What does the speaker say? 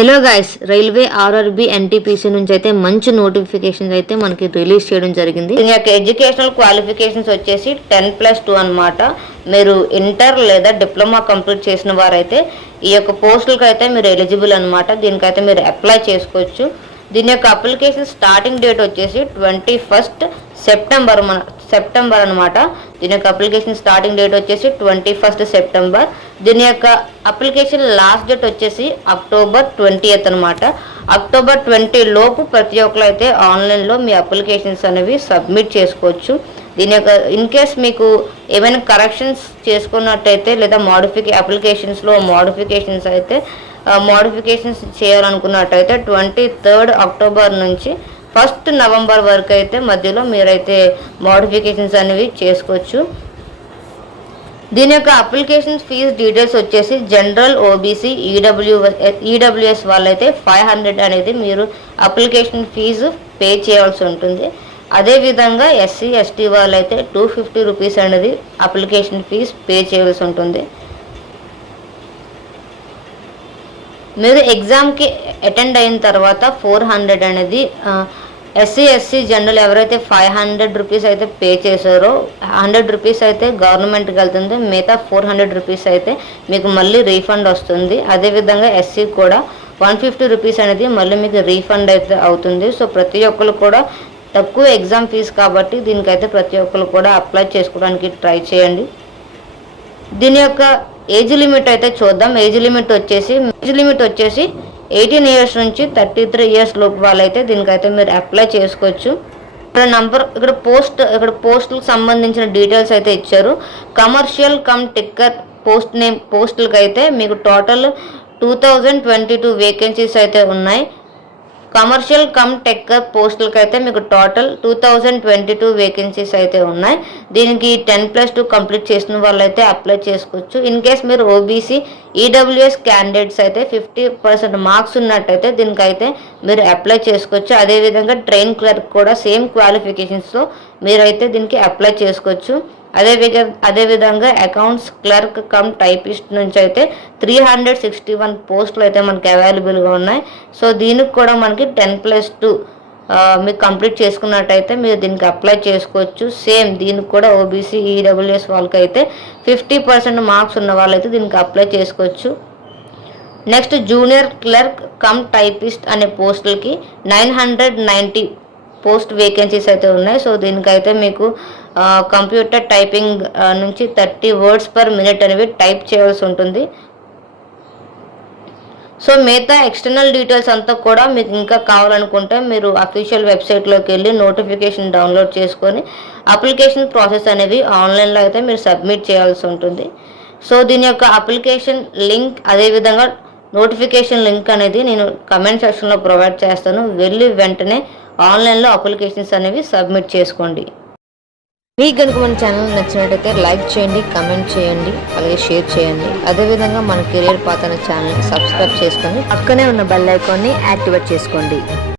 Hello guys, railway RRB NTPC నుంచి అయితే మంచి నోటిఫికేషన్స్ అయితే మనకి రిలీజ్ చేయడం జరిగింది. దీని యొక్క ఎడ్యుకేషనల్ క్వాలిఫికేషన్స్ వచ్చేసి 10+2 అనమాట. మీరు ఇంటర్ లేదా డిప్లొమా కంప్లీట్ చేసిన వారైతే ఈ యొక్క పోస్టులకు అయితే మీరు ఎలిజిబుల్ అనమాట. దీనికైతే మీరు అప్లై చేసుకోవచ్చు. దీని యొక్క అప్లికేషన్ స్టార్టింగ్ డేట్ వచ్చేసి 21 సెప్టెంబర్ అనమాట. దీని యొక్క అప్లికేషన్ స్టార్టింగ్ డేట్ వచ్చేసి 21 సెప్టెంబర్. దీని యొక్క అప్లికేషన్ లాస్ట్ డేట్ వచ్చేసి అక్టోబర్ 20 అనమాట. అక్టోబర్ 20 లోపు ప్రతి ఒక్కరు అయితే ఆన్లైన్లో మీ అప్లికేషన్స్ అనేవి సబ్మిట్ చేసుకోవచ్చు. దీని యొక్క ఇన్ కేస్ మీకు ఏమైనా కరెక్షన్స్ చేసుకున్నట్టయితే లేదా అప్లికేషన్స్లో మోడిఫికేషన్స్ చేయాలనుకున్నట్టయితే 23 అక్టోబర్ నుంచి 1 నవంబర్ వరకు అయితే మధ్యలో మీరైతే మోడిఫికేషన్స్ అనేవి చేసుకోవచ్చు. దీని యొక్క అప్లికేషన్ ఫీజు డీటెయిల్స్ వచ్చేసి జనరల్, ఓబీసీ, ఈడబ్ల్యూఎస్ వాళ్ళైతే 500 అనేది మీరు అప్లికేషన్ ఫీజు పే చేయాల్సి ఉంటుంది. అదేవిధంగా ఎస్సీ, ఎస్టీ వాళ్ళైతే 250 రూపీస్ అనేది అప్లికేషన్ ఫీజు పే చేయాల్సి ఉంటుంది. మీరు ఎగ్జామ్కి అటెండ్ అయిన తర్వాత 400 అనేది ఎస్సీ జనరల్ ఎవరైతే 500 రూపీస్ అయితే పే చేశారో 100 రూపీస్ అయితే గవర్నమెంట్కి వెళ్తుంది. మిగతా 400 రూపీస్ అయితే మీకు మళ్ళీ రీఫండ్ వస్తుంది. అదేవిధంగా ఎస్సీ కూడా 150 రూపీస్ అనేది మళ్ళీ మీకు రీఫండ్ అయితే అవుతుంది. సో ప్రతి ఒక్కరు కూడా తక్కువ ఎగ్జామ్ ఫీజు కాబట్టి దీనికైతే ప్రతి ఒక్కరు కూడా అప్లై చేసుకోవడానికి ట్రై చేయండి. దీని యొక్క ఏజ్ లిమిట్ అయితే చూద్దాం. ఏజ్ లిమిట్ వచ్చేసి 18 ఇయర్స్ నుంచి 33 ఇయర్స్ లోపు వాళ్ళైతే దీనికైతే మీరు అప్లై చేసుకోవచ్చు. ఇక్కడ పోస్టులకు సంబంధించిన డీటెయిల్స్ అయితే ఇచ్చారు. కమర్షియల్ కమ్ టిక్కర్ పోస్టులకు అయితే మీకు టోటల్ 2022 వేకెన్సీస్ అయితే ఉన్నాయి. కమర్షియల్ కమ్ టెక్కర్ పోస్టులకు అయితే మీకు టోటల్ 2022 వేకెన్సీస్ అయితే ఉన్నాయి. దీనికి 10+2 కంప్లీట్ చేసిన వాళ్ళు అయితే అప్లై చేసుకోవచ్చు. ఇన్ కేస్ మీరు ఓబీసీ, ఈడబ్ల్యూఎస్ క్యాండిడేట్స్ అయితే 50% మార్క్స్ ఉన్నట్టయితే దీనికైతే మీరు అప్లై చేసుకోవచ్చు. అదేవిధంగా ట్రైన్ క్లర్క్ కూడా సేమ్ క్వాలిఫికేషన్స్తో మీరైతే దీనికి అప్లై చేసుకోవచ్చు. అదేవిధంగా అకౌంట్స్ క్లర్క్ కమ్ టైపిస్ట్ నుంచి అయితే 361 పోస్టులు అయితే మనకి అవైలబుల్గా ఉన్నాయి. సో దీనికి కూడా మనకి 10+2 మీకు కంప్లీట్ చేసుకున్నట్టయితే మీరు దీనికి అప్లై చేసుకోవచ్చు. సేమ్ దీనికి కూడా ఓబీసీ, ఈడబ్ల్యూఎస్ వాళ్ళకైతే 50% మార్క్స్ ఉన్న వాళ్ళైతే దీనికి అప్లై చేసుకోవచ్చు. Next junior clerk cum typist అనే పోస్టులకి 990 పోస్ట్ వేకెన్సీస్ అయితే ఉన్నాయి. సో దీనికైతే మీకు కంప్యూటర్ టైపింగ్ నుంచి 30 words per minute అనేవి టైప్ చేయాల్సి ఉంటుంది. సో మిగతా ఎక్స్టర్నల్ డీటెయిల్స్ అంతా కూడా మీకు ఇంకా కావాలనుకుంటే మీరు అఫీషియల్ వెబ్సైట్లోకి వెళ్ళి నోటిఫికేషన్ డౌన్లోడ్ చేసుకొని అప్లికేషన్ ప్రాసెస్ అనేవి ఆన్లైన్లో అయితే మీరు సబ్మిట్ చేయాల్సి ఉంటుంది. సో దీని యొక్క అప్లికేషన్ లింక్ అదేవిధంగా నోటిఫికేషన్ లింక్ అనేది నేను కమెంట్ సెక్షన్లో ప్రొవైడ్ చేస్తాను. వెళ్ళి వెంటనే ఆన్లైన్లో అప్లికేషన్స్ అనేవి సబ్మిట్ చేసుకోండి. మీకు కనుక మన ఛానల్ నచ్చినట్టయితే లైక్ చేయండి, కమెంట్ చేయండి, అలాగే షేర్ చేయండి. అదేవిధంగా మన కెరియర్ పాత్ అనే ఛానల్ని సబ్స్క్రైబ్ చేసుకొని పక్కనే ఉన్న బెల్ ఐకాన్ని యాక్టివేట్ చేసుకోండి.